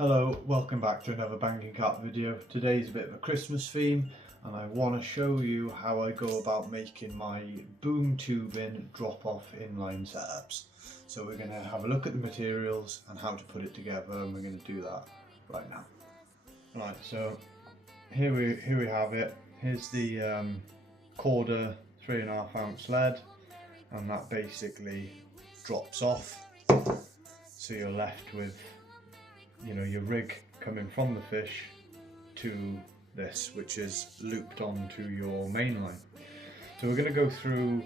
Hello, welcome back to another banking cart video. Today's a bit of a Christmas theme and I want to show you how I go about making my boom tubing drop-off inline setups. So we're going to have a look at the materials and how to put it together, and we're going to do that right now. Right, so here we have it. Here's the quarter 3.5 ounce lead, and that basically drops off, so you're left with your rig coming from the fish to this, which is looped onto your main line. So we're going to go through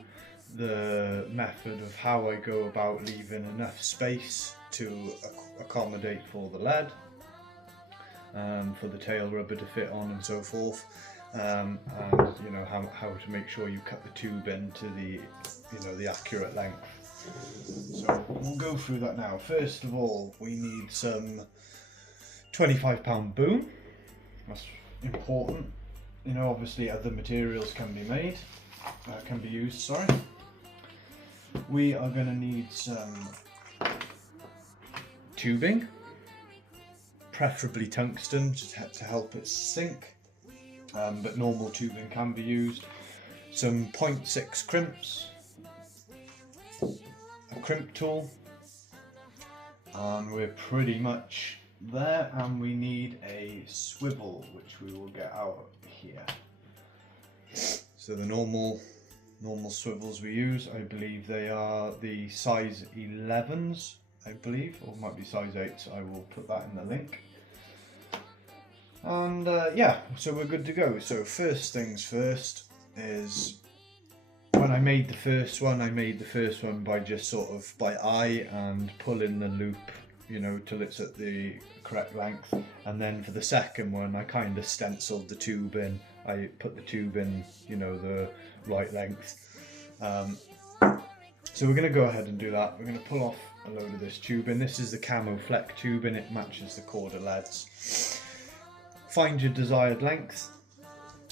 the method of how I go about leaving enough space to accommodate for the lead, for the tail rubber to fit on and so forth, and how to make sure you cut the tube into the accurate length. So we'll go through that now. First of all, we need some 25-pound boom. That's important. Obviously other materials can be used, sorry. We are going to need some tubing, preferably tungsten to help it sink, but normal tubing can be used. Some 0.6 crimps, a crimp tool, and we're pretty much there. And we need a swivel, which we will get out here. So the normal swivels we use, I believe they are the size 11s, I believe, or might be size 8s. I will put that in the link. And yeah, so we're good to go. So first things first is, when I made the first one, by just sort of by eye and pulling the loop, till it's at the correct length. And then for the second one, I kind of stenciled the tube in. I put the tube in, the right length. So we're going to go ahead and do that. We're going to pull off a load of this tubing. This is the camo fleck tubing. It matches the quarter leads. Find your desired length.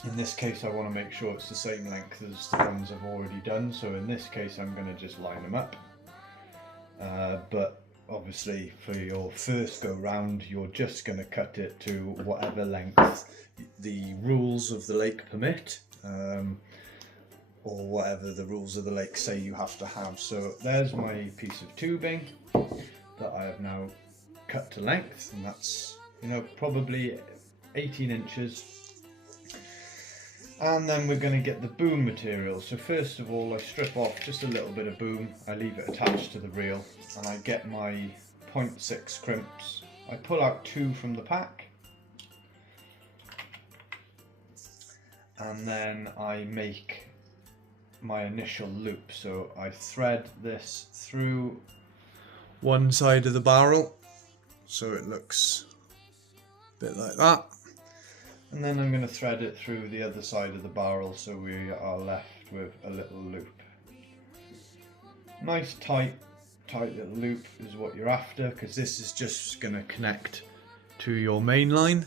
In this case, I want to make sure it's the same length as the ones I've already done. So in this case, I'm going to just line them up. But obviously for your first go round, you're just going to cut it to whatever length the rules of the lake permit, or whatever the rules of the lake say you have to have. So there's my piece of tubing that I have now cut to length, and that's probably 18 inches. And then we're going to get the boom material. So first of all, I strip off just a little bit of boom, I leave it attached to the reel, and I get my 0.6 crimps. I pull out 2 from the pack, and then I make my initial loop. So I thread this through one side of the barrel, so it looks a bit like that. And then I'm going to thread it through the other side of the barrel, so we are left with a little loop. Nice tight little loop is what you're after, because this is just going to connect to your main line.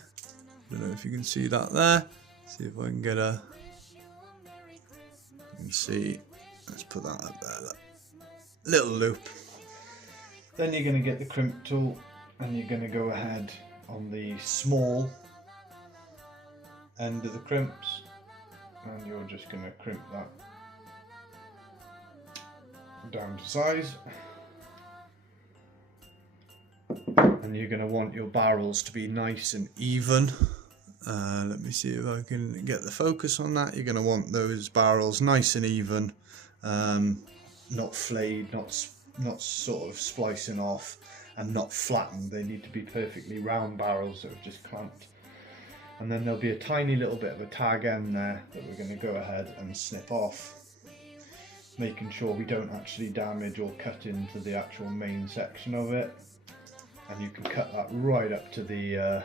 I don't know if you can see that there. See if I can get a... You can see, let's put that up there, look. Little loop. Then you're going to get the crimp tool, and you're going to go ahead on the small end of the crimps, and you're just going to crimp that down to size. And you're going to want your barrels to be nice and even. Let me see if I can get the focus on that. You're going to want those barrels nice and even, not flayed, not sort of splicing off, and not flattened. They need to be perfectly round barrels that have just clamped. And then there'll be a tiny little bit of a tag end there that we're going to go ahead and snip off, making sure we don't actually damage or cut into the actual main section of it. And you can cut that right up to the,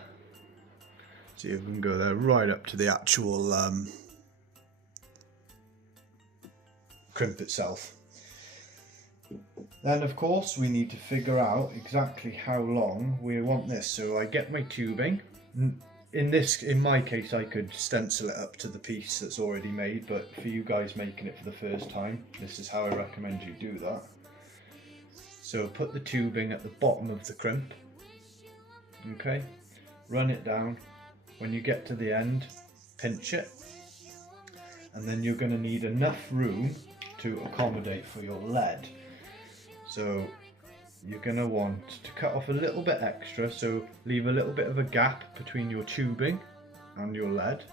see if we can go there, right up to the actual crimp itself. Then of course we need to figure out exactly how long we want this. So I get my tubing. In my case, I could stencil it up to the piece that's already made, but for you guys making it for the first time, this is how I recommend you do that. So put the tubing at the bottom of the crimp, Okay, run it down. When you get to the end, pinch it, and then you're going to need enough room to accommodate for your lead. So you're going to want to cut off a little bit extra, so leave a little bit of a gap between your tubing and your lead,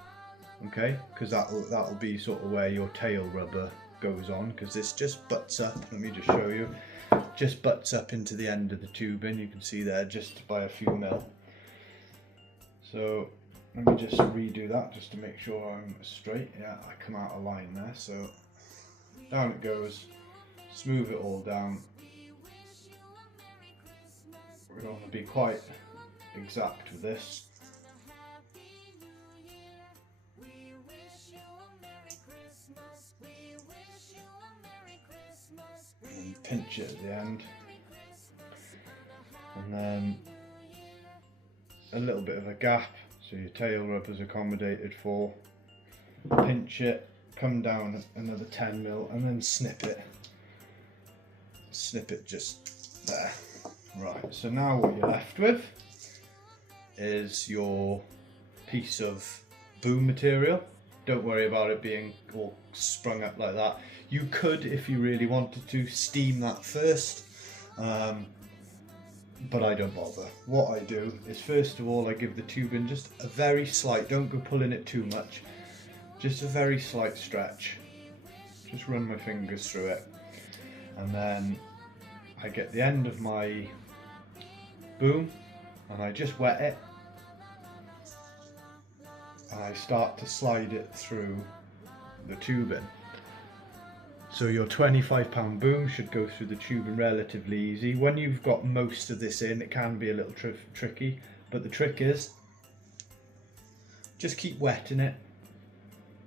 okay, because that'll be sort of where your tail rubber goes on, because this just butts up. Let me just show you, just butts up into the end of the tubing. You can see there just by a few mil. So let me just redo that just to make sure I'm straight. Yeah, I come out of line there, so down it goes. Smooth it all down. We're going to be quite exact with this. And pinch it at the end. And then a little bit of a gap so your tail rubber's accommodated for. Pinch it, come down another 10 mil and then snip it. Snip it just there. Right, so now what you're left with is your piece of boom material. Don't worry about it being all sprung up like that. You could, if you really wanted to, steam that first, but I don't bother. What I do is, first of all, I give the tubing just a very slight, don't go pulling it too much, just a very slight stretch. Just run my fingers through it, and then I get the end of my boom and I just wet it and I start to slide it through the tubing. So your 25-pound boom should go through the tubing relatively easy. When you've got most of this in, it can be a little tricky, but the trick is just keep wetting it.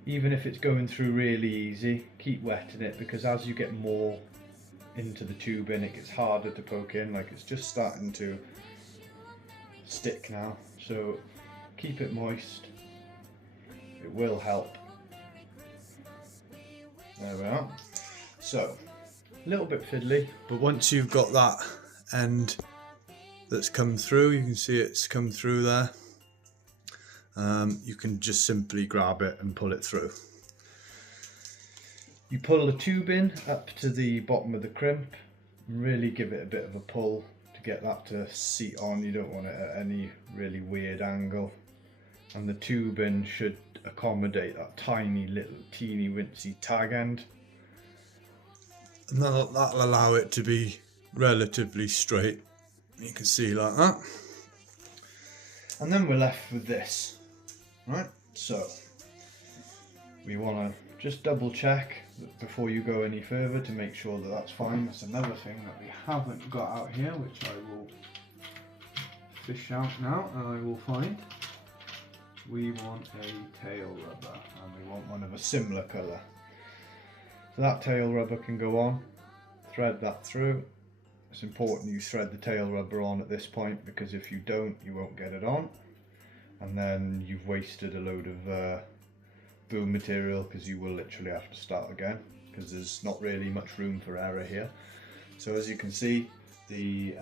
Even if it's going through really easy, keep wetting it, because as you get more into the tubing, it gets harder to poke in. Like, it's just starting to stick now, so keep it moist. It will help. There we are. So a little bit fiddly, but once you've got that end that's come through, you can see it's come through there, you can just simply grab it and pull it through. You pull the tube in up to the bottom of the crimp and really give it a bit of a pull to get that to seat on. You don't want it at any really weird angle, and the tubing should accommodate that tiny little teeny wincy tag end, and that'll allow it to be relatively straight. You can see like that, and then we're left with this, right? So we want to just double check before you go any further to make sure that that's fine. That's another thing that we haven't got out here, which I will fish out now and I will find. We want a tail rubber, and we want one of a similar colour. So that tail rubber can go on, thread that through. It's important you thread the tail rubber on at this point, because if you don't, you won't get it on, and then you've wasted a load of boom material, because you will literally have to start again, because there's not really much room for error here. So as you can see, the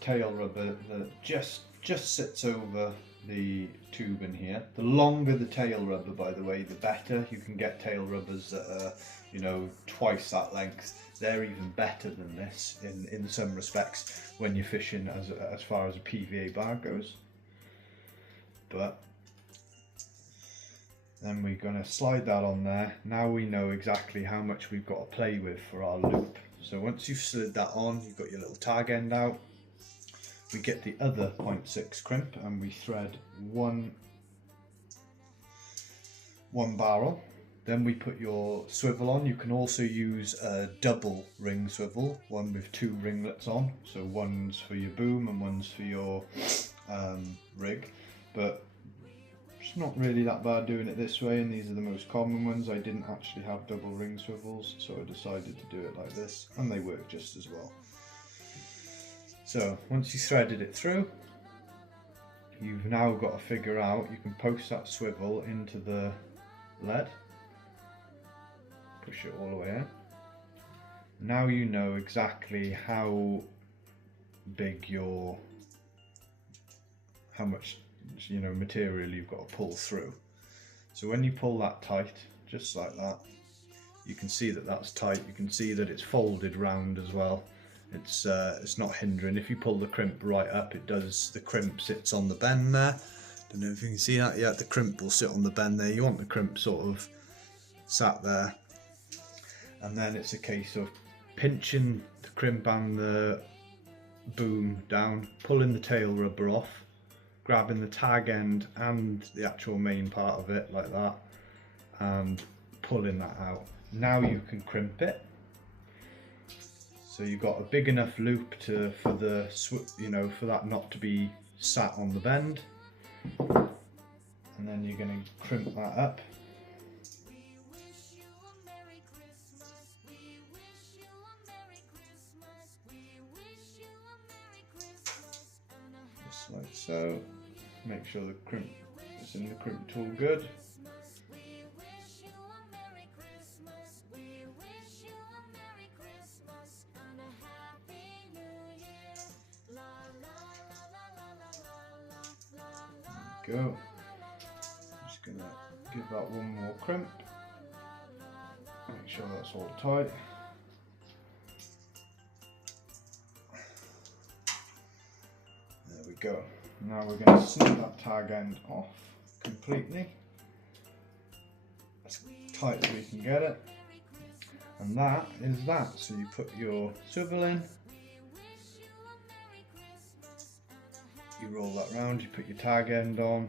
tail rubber just sits over the tube in here. The longer the tail rubber, by the way, the better. You can get tail rubbers that are, you know, twice that length. They're even better than this in some respects when you're fishing as far as a PVA bar goes. But then we're going to slide that on there. Now we know exactly how much we've got to play with for our loop. So once you've slid that on, you've got your little tag end out. We get the other 0.6 crimp and we thread one barrel. Then we put your swivel on. You can also use a double ring swivel, one with 2 ringlets on. So one's for your boom and one's for your rig. But it's not really that bad doing it this way, and these are the most common ones. I didn't actually have double ring swivels, so I decided to do it like this, and they work just as well. So once you threaded it through, you've now got to figure out, you can post that swivel into the lead, push it all the way in. Now you know exactly how big your how much material you've got to pull through. So when you pull that tight, just like that, you can see that that's tight. You can see that it's folded round as well. It's not hindering. If you pull the crimp right up, the crimp sits on the bend there. Don't know if you can see that yet. The crimp will sit on the bend there. You want the crimp sort of sat there, and then it's a case of pinching the crimp and the boom down, pulling the tail rubber off, grabbing the tag end and the actual main part of it like that, and pulling that out. Now you can crimp it. So you've got a big enough loop for that not to be sat on the bend, and then you're going to crimp that up. Just like so. Make sure the crimp is in the crimp tool good. There we go. I'm just gonna give that one more crimp. Make sure that's all tight. There we go. Now we're going to snip that tag end off completely, as tight as we can get it, and that is that. So you put your swivel in, you roll that round, you put your tag end on,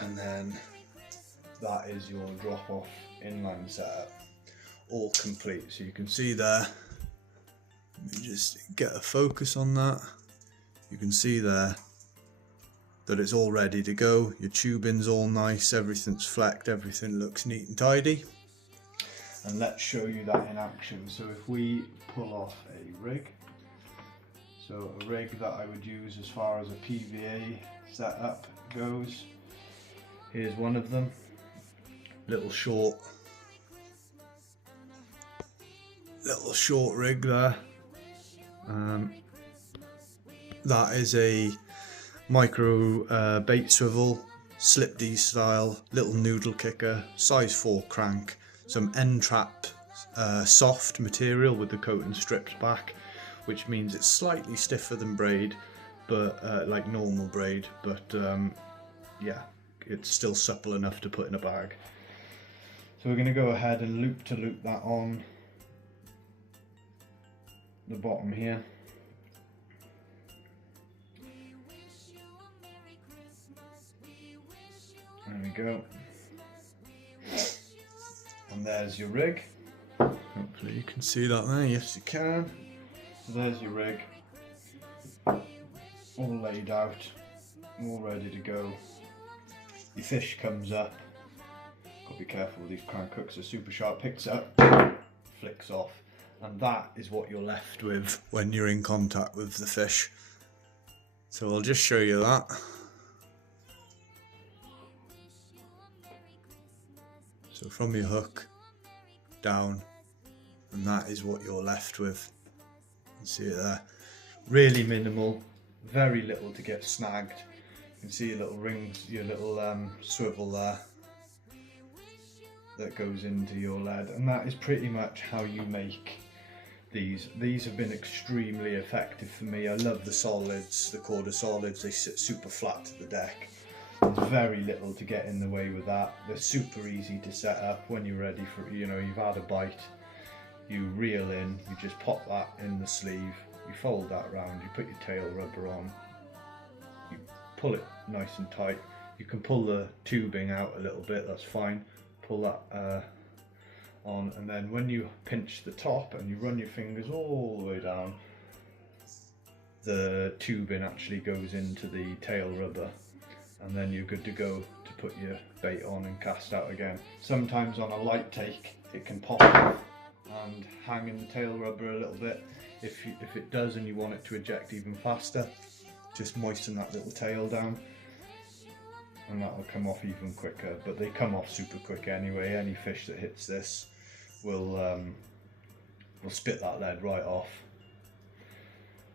and then that is your drop off inline setup. All complete. So you can see there, let me just get a focus on that. You can see there that it's all ready to go. Your tubing's all nice, everything's flecked, everything looks neat and tidy. And let's show you that in action. So if we pull off a rig, so a rig that I would use as far as a PVA setup goes, here's one of them, little short rig there. That is a micro bait swivel, slip D style, little noodle kicker, size 4 crank, some end trap soft material with the coating stripped back, which means it's slightly stiffer than braid, but like normal braid, but yeah, it's still supple enough to put in a bag. So we're going to go ahead and loop that on the bottom here. There we go. And there's your rig. Hopefully you can see that there. Yes, you can. So there's your rig, all laid out, all ready to go. Your fish comes up. Got to be careful with these crank hooks, they're super sharp. Picks up, flicks off. And that is what you're left with when you're in contact with the fish. So I'll just show you that. So from your hook down, and that is what you're left with. You can see it there. Really minimal, very little to get snagged. You can see your little rings, your little swivel there that goes into your lead, and that is pretty much how you make these. These have been extremely effective for me. I love the solids, the quarter solids. They sit super flat to the deck. There's very little to get in the way with that. They're super easy to set up when you're ready for, you've had a bite, you reel in, you just pop that in the sleeve, you fold that round, you put your tail rubber on, you pull it nice and tight. You can pull the tubing out a little bit, that's fine. Pull that on, and then when you pinch the top and you run your fingers all the way down, the tubing actually goes into the tail rubber, and then you're good to go to put your bait on and cast out again. Sometimes on a light take it can pop off and hang in the tail rubber a little bit. If it does and you want it to eject even faster, just moisten that little tail down and that will come off even quicker. But they come off super quick anyway. Any fish that hits this will it'll spit that lead right off,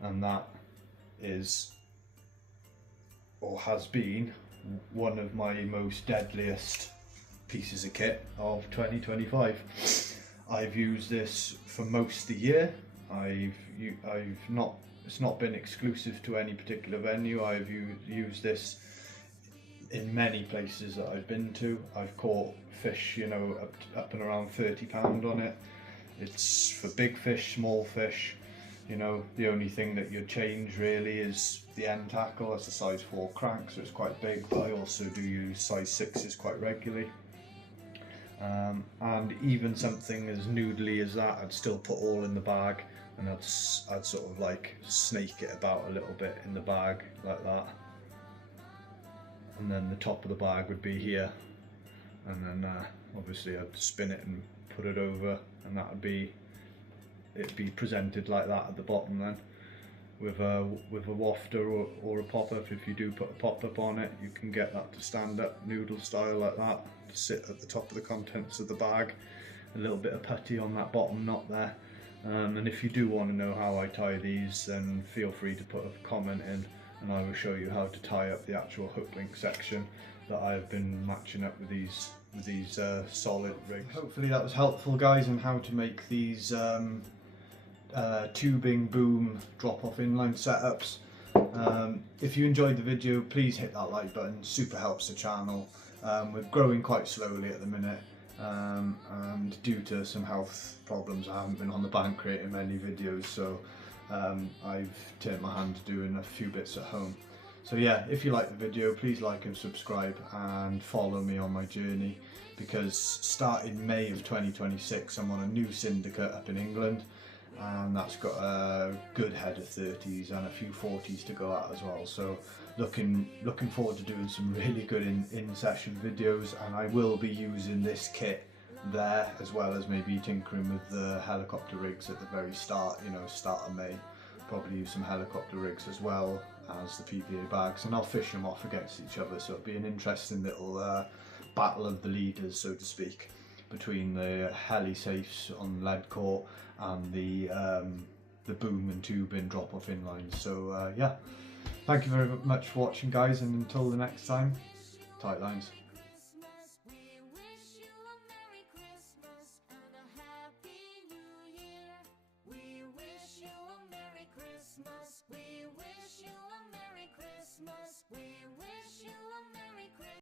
and that is, or has been, one of my most deadliest pieces of kit of 2025. I've used this for most of the year. It's not been exclusive to any particular venue. I've used this in many places that I've been to. I've caught fish, you know, up and around 30 pound on it. It's for big fish, small fish. You know, the only thing that you'd change really is the end tackle. That's a size 4 crank, so it's quite big, but I also do use size 6s quite regularly. And even something as noodly as that, I'd still put all in the bag, and I'd sort of like snake it about a little bit in the bag like that, and then the top of the bag would be here, and then obviously I'd spin it and put it over, and that would be, it'd be presented like that at the bottom then, with a wafter or a pop-up. If you do put a pop-up on it, you can get that to stand up noodle style like that, to sit at the top of the contents of the bag. A little bit of putty on that bottom knot there. And if you do want to know how I tie these, then feel free to put a comment in, and I will show you how to tie up the actual hook link section that I've been matching up with these solid rigs. Hopefully that was helpful, guys, in how to make these tubing boom drop-off inline setups. If you enjoyed the video, please hit that like button. Super helps the channel. We're growing quite slowly at the minute, and due to some health problems, I haven't been on the bank creating many videos, so I've turned my hand to doing a few bits at home. So yeah, if you like the video, please like and subscribe, and follow me on my journey, because starting May of 2026 I'm on a new syndicate up in England, and that's got a good head of 30s and a few 40s to go at as well. So looking forward to doing some really good in-session videos, and I will be using this kit there, as well as maybe tinkering with the helicopter rigs at the very start, you know, start of May. Probably use some helicopter rigs as well as the PVA bags, and I'll fish them off against each other, so it'll be an interesting little battle of the leaders, so to speak, between the heli safes on lead core and the boom and tubing drop-off inlines. So yeah, thank you very much for watching, guys, and until the next time, tight lines.